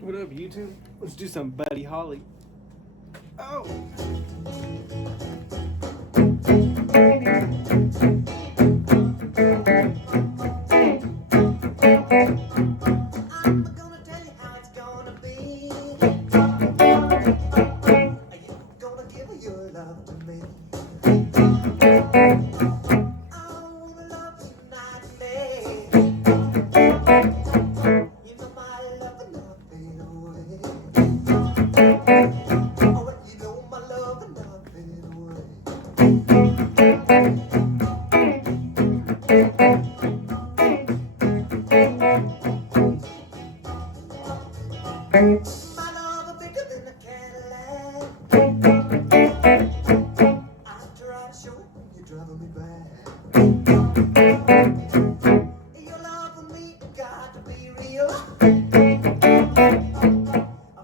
What up, YouTube? Let's do some Buddy Holly. Oh! I'm gonna tell you how it's gonna be. Are you gonna give your love to me? I wanna love you nightly. You know my love will not fade away. Oh, you know my love will not fade away. My love is bigger than a Cadillac. I try to show it, you're driving me back. Your love for me got to be real.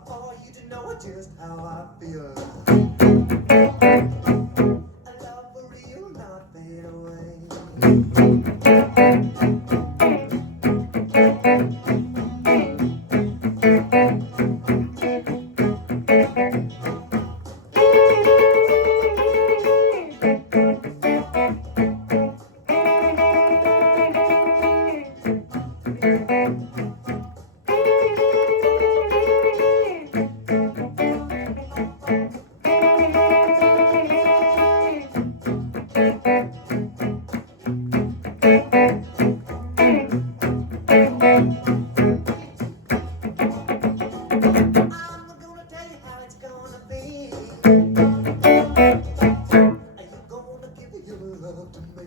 For you to know just how I feel. A love for real, not fade away. I'm gonna tell you how it's gonna be. Are you gonna give your love to me?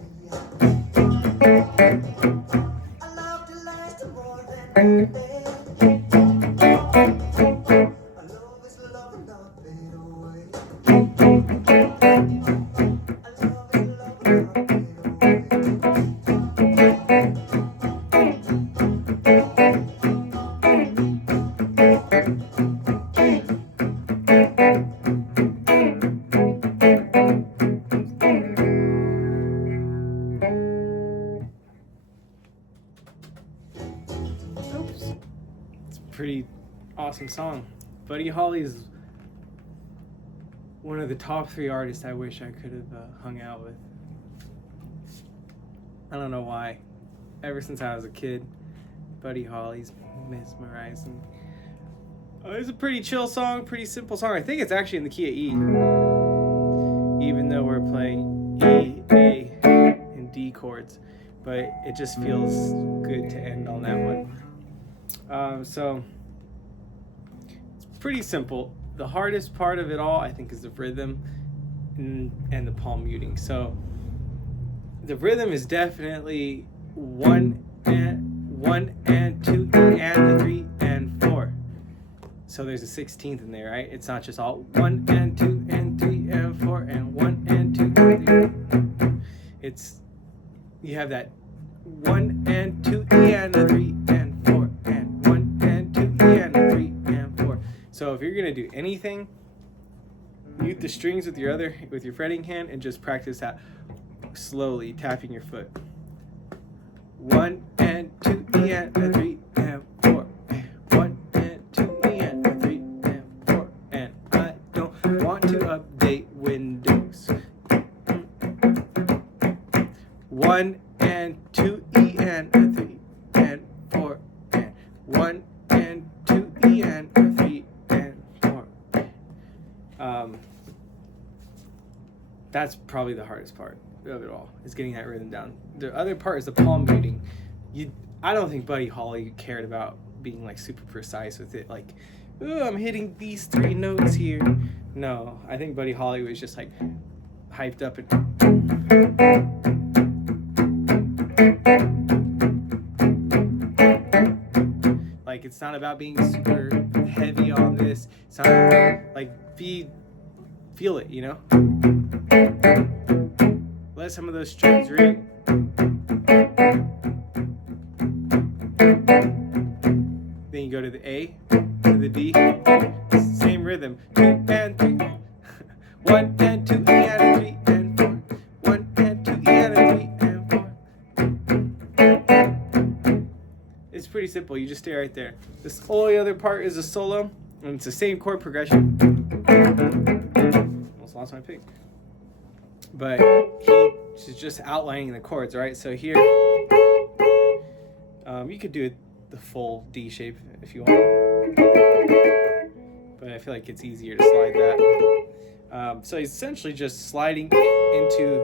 A love to last more than a day. A love is love and not fade away. A love is love and not Oops. It's a pretty awesome song. Buddy Holly is one of the top 3 artists I wish I could have hung out with. I don't know why. Ever since I was a kid, Buddy Holly's mesmerizing. It's a pretty chill song, pretty simple song. I think it's actually in the key of E. Even though we're playing E, A, and D chords. But it just feels good to end on that one. So, it's pretty simple. The hardest part of it all, I think, is the rhythm and the palm muting. So, the rhythm is definitely 1 and 2 and the 3 and 4. So there's a 16th in there, right? It's not just all 1 and 2 and 3 and 4 and 1 and 2 and 3. It's, you have that 1 and 2 and the 3 and 4 and 1 and 2 and the 3 and 4. So if you're gonna do anything, mute the strings with your fretting hand and just practice that slowly, tapping your foot. 1 and 2 and the 3 and 4. 1 and 2 and the 3 and 4. And I don't want to update Windows. 1 and 2 and the 3 and 4 and 1 and 2 and the 3 and 4. That's probably the hardest part of it all, is getting that rhythm down. The other part is the palm muting. I don't think Buddy Holly cared about being like super precise with it, like, ooh, I'm hitting these 3 notes here. No, I think Buddy Holly was just like hyped up and like, it's not about being super heavy on this. It's not like, feel it, you know? Let some of those strings ring. Then you go to the A, to the D, same rhythm. 2 and 3, 1 and 2 and 3 and 4, 1 and 2 and 3 and 4. It's pretty pretty simple. You just stay right there. This only other part is a solo, and it's the same chord progression. Almost lost my pick. But he's just outlining the chords, right? So here, you could do it the full D shape if you want, but I feel like it's easier to slide that. So he's essentially just sliding into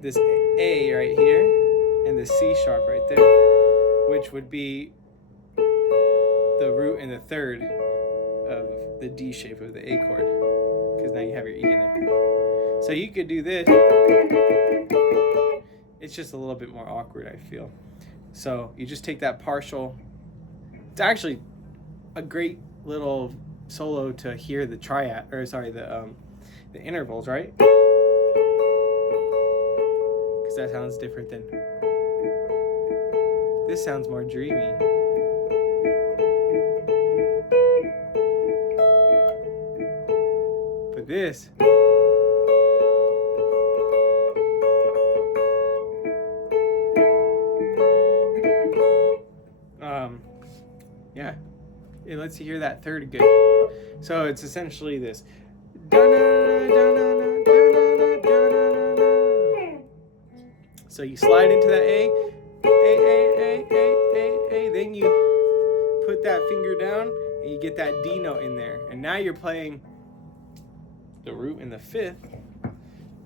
this A right here and the C sharp right there, which would be the root and the third of the D shape of the A chord, because now you have your E in there. So you could do this. It's just a little bit more awkward, I feel. So you just take that partial. It's actually a great little solo to hear the triad, or sorry, the intervals, right? Because that sounds different than this. Sounds more dreamy. But this. Yeah, it lets you hear that third good. So it's essentially this. So you slide into that A, then you put that finger down and you get that D note in there. And now you're playing the root and the fifth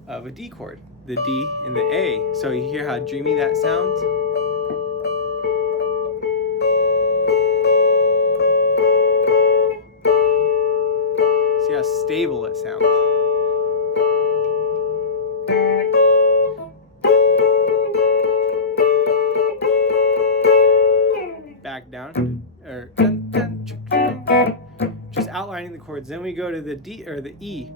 of a D chord, the D and the A. So you hear how dreamy that sounds? See how stable it sounds. Back down, or just outlining the chords. Then we go to the D or the E.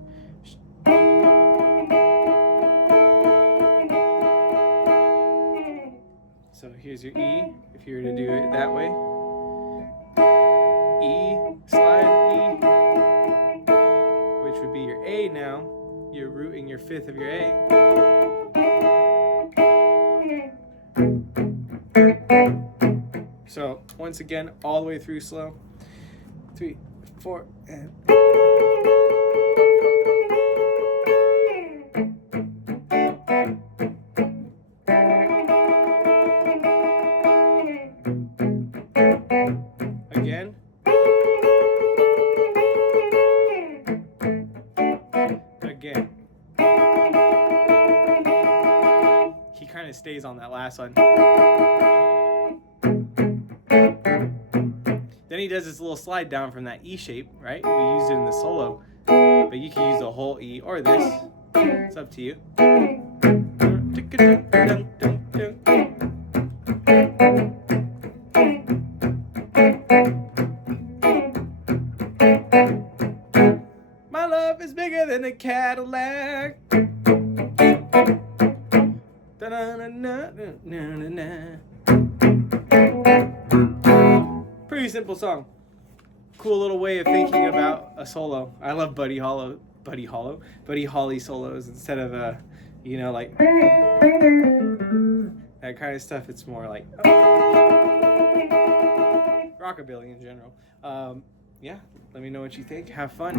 So here's your E, if you were to do it that way. E, slide E, which would be your A now, your root and your fifth of your A. So once again, all the way through slow. 3, 4, and... Again. Again. He kind of stays on that last one. Then he does this little slide down from that E shape, right? We used it in the solo, but you can use the whole E or this. It's up to you. My love is bigger than a Cadillac. Pretty simple song. Cool little way of thinking about a solo. I love Buddy Holly solos instead of like that kind of stuff. It's more like rockabilly in general. Yeah, let me know what you think. Have fun.